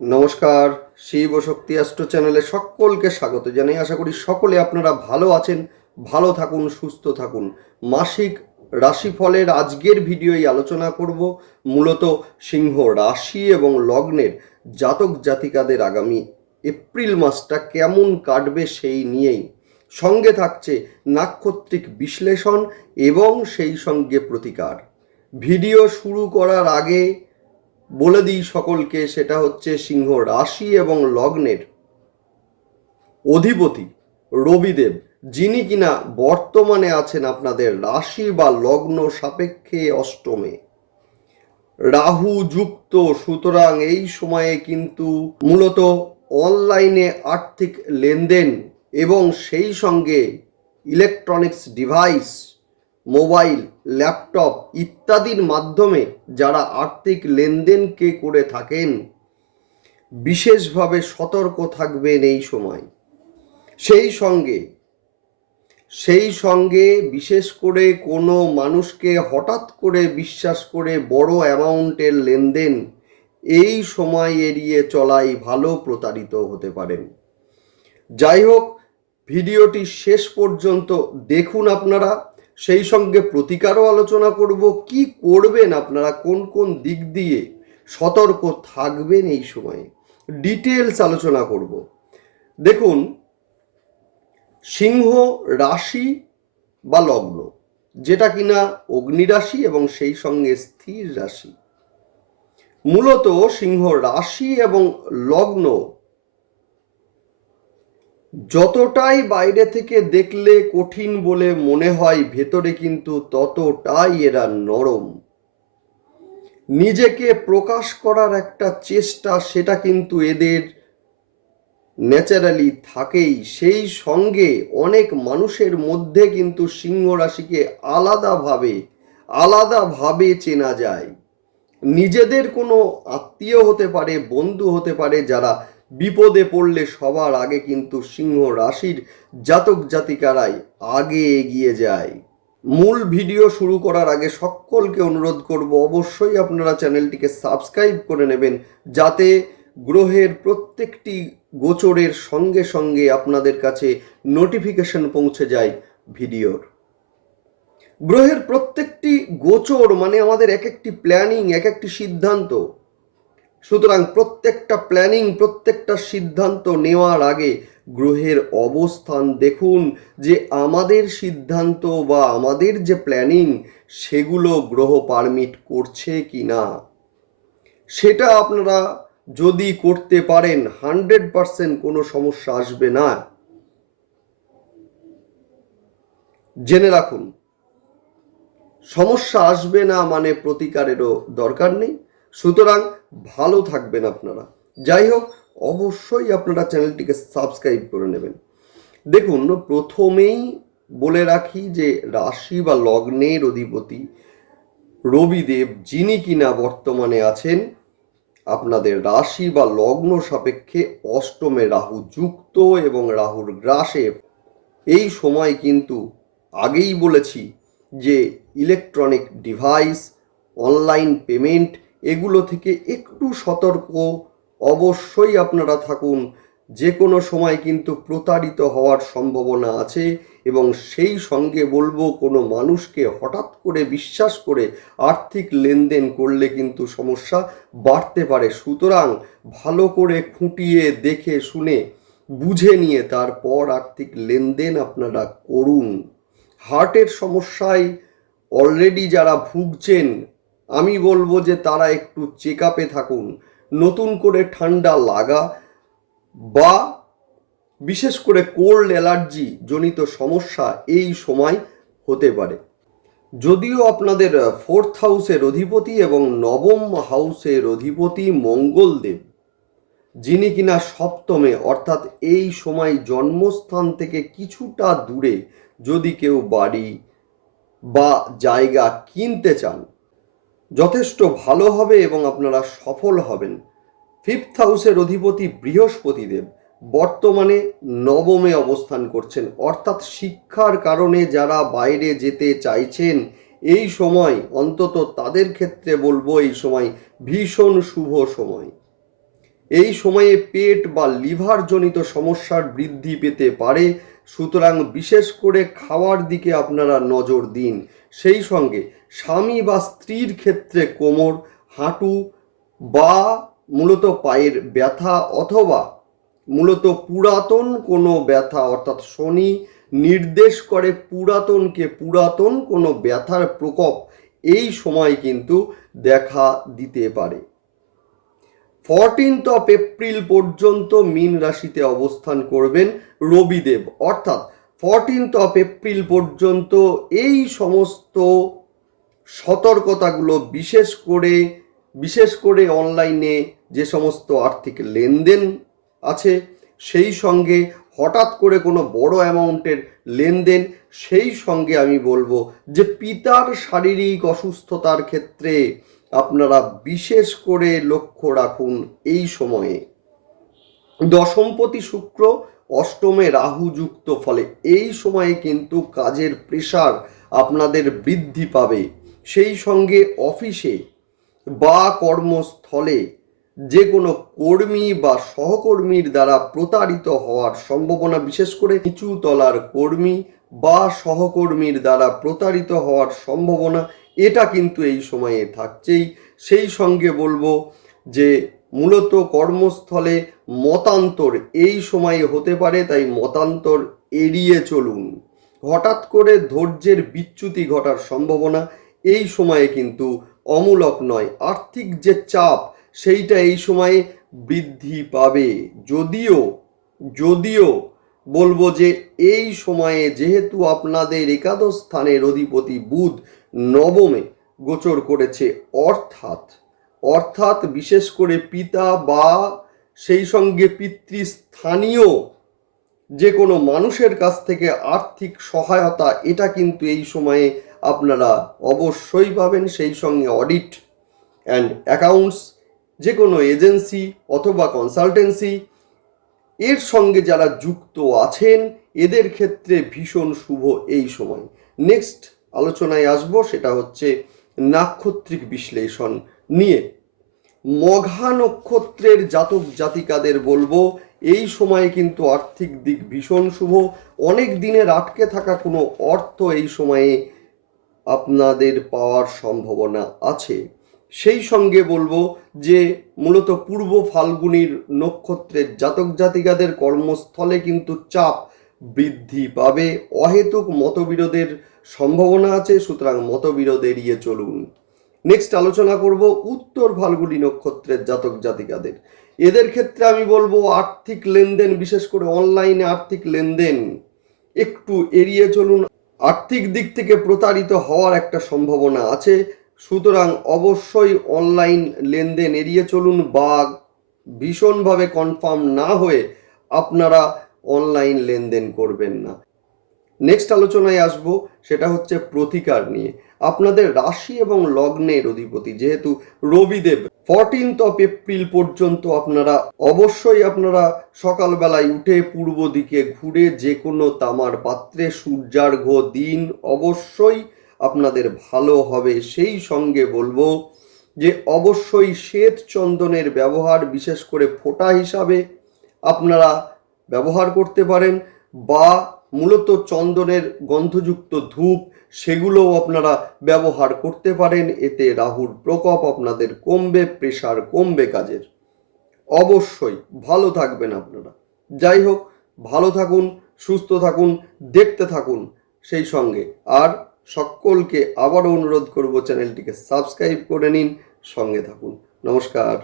নমস্কার, শিব শক্তি অ্যাস্ট্রো চ্যানেলে সকলকে স্বাগত জানাই। আশা করি সকলে আপনারা ভালো আছেন, ভালো থাকুন, সুস্থ থাকুন। মাসিক রাশিফলের আজকের ভিডিওই আলোচনা করব মূলত সিংহ রাশি এবং লগ্নের জাতক জাতিকাদের আগামী এপ্রিল মাসটা কেমন কাটবে সেই নিয়েই। সঙ্গে থাকছে নাক্ষত্রিক বিশ্লেষণ এবং সেই সঙ্গে প্রতিকার। ভিডিও শুরু করার আগে বলে দিই সকলকে, সেটা হচ্ছে সিংহ রাশি এবং লগ্নের অধিপতি রবিদেব, যিনি কিনা বর্তমানে আছেন আপনাদের রাশি বা লগ্ন সাপেক্ষে অষ্টমে, রাহু যুক্ত। সুতরাং এই সময়ে কিন্তু মূলত অনলাইনে আর্থিক লেনদেন এবং সেই সঙ্গে ইলেকট্রনিক্স ডিভাইস, মোবাইল, ল্যাপটপ ইত্যাদির মাধ্যমে যারা আর্থিক লেনদেনকে করে থাকেন বিশেষভাবে সতর্ক থাকবেন এই সময়। সেই সঙ্গে বিশেষ করে কোনো মানুষকে হঠাৎ করে বিশ্বাস করে বড় অ্যামাউন্টের লেনদেন এই সময় এড়িয়ে চলাই ভালো, প্রতারিত হতে পারেন। যাই হোক, ভিডিওটি শেষ পর্যন্ত দেখুন আপনারা। সেই সঙ্গে প্রতিকারও আলোচনা করব, কি করবেন আপনারা, কোন কোন দিক দিয়ে সতর্ক থাকবেন এই সময়ে, ডিটেলস আলোচনা করব। দেখুন, সিংহ রাশি বা লগ্ন, যেটা কিনা অগ্নিরাশি এবং সেই সঙ্গে স্থির রাশি, মূলত সিংহ রাশি এবং লগ্ন যতটাই বাইরে থেকে দেখলে কঠিন বলে মনে হয়, ভেতরে কিন্তু ততটাই এরা নরম। নিজেকে প্রকাশ করার একটা চেষ্টা, সেটা কিন্তু এদের ন্যাচারালি থাকেই। সেই সঙ্গে অনেক মানুষের মধ্যে কিন্তু সিংহ রাশিকে আলাদাভাবে চেনা যায়। নিজেদের কোনো আত্মীয় হতে পারে, বন্ধু হতে পারে, যারা বিপদে পড়লে সবার আগে কিন্তু সিংহ রাশির জাতক জাতিকারাই আগে এগিয়ে যায়। মূল ভিডিও শুরু করার আগে সকলকে অনুরোধ করব, অবশ্যই আপনারা চ্যানেলটিকে সাবস্ক্রাইব করে নেবেন, যাতে গ্রহের প্রত্যেকটি গোচরের সঙ্গে সঙ্গে আপনাদের কাছে নোটিফিকেশন পৌঁছে যায় ভিডিওর। গ্রহের প্রত্যেকটি গোচর মানে আমাদের এক একটি প্ল্যানিং, এক একটি সিদ্ধান্ত। সুতরাং প্রত্যেকটা প্ল্যানিং, প্রত্যেকটা সিদ্ধান্ত নেওয়ার আগে গ্রহের অবস্থান দেখুন, যে আমাদের সিদ্ধান্ত বা আমাদের যে প্ল্যানিং সেগুলো গ্রহ পারমিট করছে কি না। সেটা আপনারা যদি করতে পারেন 100% কোনো সমস্যা আসবে না। জেনে রাখুন, সমস্যা আসবে না মানে প্রতিকারেরও দরকার নেই। সুতরাং ভালো থাকবেন আপনারা। যাই হোক, অবশ্যই আপনারা চ্যানেলটিকে সাবস্ক্রাইব করে নেবেন। দেখুন, প্রথমেই বলে রাখি যে রাশি বা লগ্নের অধিপতি রবিদেব, যিনি কিনা বর্তমানে আছেন আপনাদের রাশি বা লগ্ন সাপেক্ষে অষ্টমে, রাহু যুক্ত এবং রাহুর গ্রাসে। এই সময় কিন্তু আগেই বলেছি যে ইলেকট্রনিক ডিভাইস, অনলাইন পেমেন্ট এগুলো থেকে একটু সতর্ক অবশ্যই আপনারা থাকুন। যে কোনো সময় কিন্তু প্রতারিত হওয়ার সম্ভাবনা আছে এবং সেই সঙ্গে বলবো, কোনো মানুষকে হঠাৎ করে বিশ্বাস করে আর্থিক লেনদেন করলে কিন্তু সমস্যা বাড়তে পারে। সুতরাং ভালো করে খুঁটিয়ে দেখে শুনে বুঝে নিয়ে তারপর আর্থিক লেনদেন আপনারা করুন। হার্টের সমস্যায় অলরেডি যারা ভুগছেন, আমি বলবো যে তারা একটু চেক আপে থাকুন। নতুন করে ঠান্ডা লাগা বা বিশেষ করে কোল্ড অ্যালার্জি জনিত সমস্যা এই সময় হতে পারে। যদিও আপনাদের 4th হাউসের অধিপতি এবং নবম হাউসের অধিপতি মঙ্গলদেব, যিনি কিনা সপ্তমে, অর্থাৎ এই সময় জন্মস্থান থেকে কিছুটা দূরে যদি কেউ বাড়ি বা জায়গা কিনতে চান, যথেষ্ট ভালো হবে এবং আপনারা সফল হবেন। 5th হাউসের অধিপতি বৃহস্পতিদেব বর্তমানে নবমে অবস্থান করছেন, অর্থাৎ শিক্ষার কারণে যারা বাইরে যেতে চাইছেন এই সময়, অন্তত তাদের ক্ষেত্রে বলবো এই সময় ভীষণ শুভ সময়। এই সময়ে পেট বা লিভার জনিত সমস্যার বৃদ্ধি পেতে পারে, সুতরাং বিশেষ করে খাওয়ার দিকে আপনারা নজর দিন। সেই সঙ্গে স্বামী বা স্ত্রীর ক্ষেত্রে কোমর, হাঁটু বা মূলত পায়ের ব্যথা অথবা মূলত পুরাতন কোনো ব্যথা, অর্থাৎ শনি নির্দেশ করে পুরাতন কোনো ব্যথার প্রকোপ এই সময় কিন্তু দেখা দিতে পারে। 14 এপ্রিল পর্যন্ত মীন রাশিতে অবস্থান করবেন রবিদেব, অর্থাৎ 14 এপ্রিল পর্যন্ত এই সমস্ত সতর্কতাগুলো বিশেষ করে অনলাইনে যে সমস্ত আর্থিক লেনদেন আছে, সেই সঙ্গে হঠাৎ করে কোনো বড় অ্যামাউন্টের লেনদেন, সেই সঙ্গে আমি বলবো যে পিতার শারীরিক অসুস্থতার ক্ষেত্রে আপনারা বিশেষ করে লক্ষ্য রাখুন। এই সময়ে দশমপতি শুক্র অষ্টমে রাহু যুক্ত, ফলে এই সময়ে কিন্তু কাজের প্রেশার আপনাদের বৃদ্ধি পাবে। সেই সঙ্গে অফিসে বা কর্মস্থলে যে কোনো কর্মী বা সহকর্মীর দ্বারা প্রতারিত হওয়ার সম্ভাবনা, বিশেষ করে নিচু তলার কর্মী বা সহকর্মীর দ্বারা প্রতারিত হওয়ার সম্ভাবনা, এটা কিন্তু এই সময়ে থাকছেই। সেই সঙ্গে বলবো যে মূলত কর্মস্থলে মতান্তর এই সময়ে হতে পারে, তাই মতান্তর এড়িয়ে চলুন। হঠাৎ করে ধৈর্যের বিচ্যুতি ঘটার সম্ভাবনা এই সময়ে কিন্তু অমূলক নয়। আর্থিক যে চাপ সেইটা এই সময়ে বৃদ্ধি পাবে, যদিও বলবো যে এই সময়ে যেহেতু আপনাদের একাদশ স্থানের অধিপতি বুধ নবমে গোচর করেছে, অর্থাৎ বিশেষ করে পিতা বা সেই সঙ্গে পিতৃস্থানীয় যে কোনো মানুষের কাছ থেকে আর্থিক সহায়তা, এটা কিন্তু এই সময়ে আপনারা অবশ্যই পাবেন। সেই সঙ্গে অডিট অ্যান্ড অ্যাকাউন্টস, যে কোনো এজেন্সি অথবা কনসালটেন্সি এর সঙ্গে যারা যুক্ত আছেন, এদের ক্ষেত্রে ভীষণ শুভ এই সময়। নেক্সট আলোচনায় আসবো, সেটা হচ্ছে নাক্ষত্রিক বিশ্লেষণ নিয়ে। মঘা নক্ষত্রের জাতক জাতিকাদের বলবো এই সময়ে কিন্তু আর্থিক দিক ভীষণ শুভ। অনেক দিনের আটকে থাকা কোনো অর্থ এই সময়ে আপনাদের পাওয়ার সম্ভাবনা আছে। সেই সঙ্গে বলবো যে মূলত পূর্ব ফাল্গুনীর নক্ষত্রের জাতক জাতিকাদের কর্মস্থলে কিন্তু চাপ বৃদ্ধি পাবে, অহেতুক মতবিরোধের সম্ভাবনা আছে, সুতরাং মতবিরোধ এড়িয়ে চলুন। নেক্সট আলোচনা করব উত্তর ফাল্গুনী নক্ষত্রের জাতক জাতিকাদের। এদের ক্ষেত্রে আমি বলবো আর্থিক লেনদেন, বিশেষ করে অনলাইনে আর্থিক লেনদেন একটু এড়িয়ে চলুন। আর্থিক দিক থেকে প্রতারিত হওয়ার একটা সম্ভাবনা আছে, সুতরাং অবশ্যই অনলাইন লেনদেন এড়িয়ে চলুন, বা ভীষণভাবে কনফার্ম না হয়ে আপনারা অনলাইন লেনদেন করবেন না। নেক্সট আলোচনায় আসব, সেটা হচ্ছে প্রতিকার নিয়ে। আপনাদের রাশি এবং লগ্নের অধিপতি যেহেতু রবিদেব, 14 এপ্রিল পর্যন্ত অবশ্যই আপনারা সকালবেলায় উঠে পূর্ব দিকে ঘুরে যে কোনো তামার পাত্রে সূর্যার্ঘ্য দিন, অবশ্যই আপনাদের ভালো হবে। সেই সঙ্গে বলবো যে অবশ্যই শ্বেত চন্দনের ব্যবহার, বিশেষ করে ফোঁটা হিসাবে আপনারা ব্যবহার করতে পারেন, বা মূলত চন্দনের গন্ধযুক্ত ধূপ সেগুলোও আপনারা ব্যবহার করতে পারেন। এতে রাহুর প্রকোপ আপনাদের কমবে, প্রেশার কমবে কাজের। অবশ্যই ভালো থাকবেন আপনারা। যাই হোক, ভালো থাকুন, সুস্থ থাকুন, দেখতে থাকুন। সেই সঙ্গে আর সকলকে আবারও অনুরোধ করব চ্যানেলটিকে সাবস্ক্রাইব করে নিন, সঙ্গে থাকুন। নমস্কার।